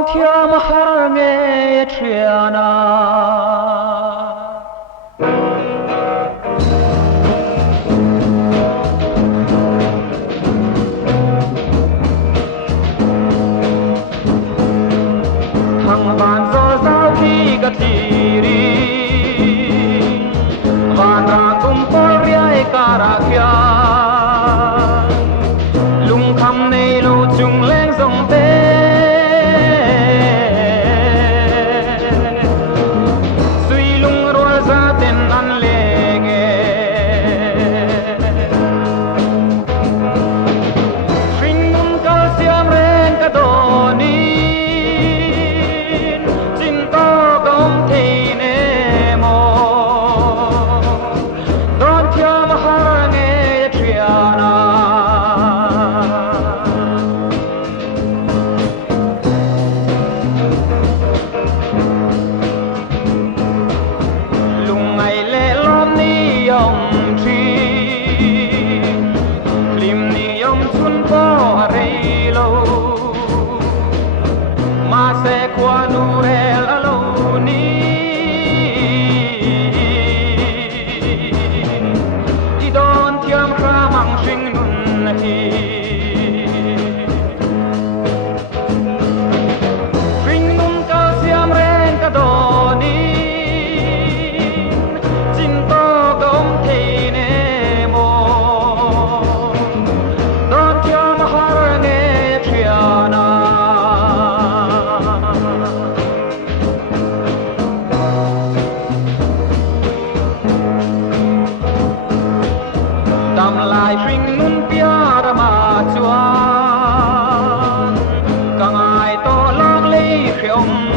Don thiam har nghe triana thằng bạn do giáo khi cả thì đi và ra cùng có riêng cả ra kia lung khăm này lâu chung lên dòng tê suy lung rồi ra tên ăn lê nghe phình nung cơ xiêm lên cả đồ ní se qua nurel aloni I don tiam kramang sing nun hi sing nun ka siam ren ka doni chin to gom thei ne mo don tiam har ne triana đam lại phình nun pia ra mà chuan càng ai to lắc lấy khiom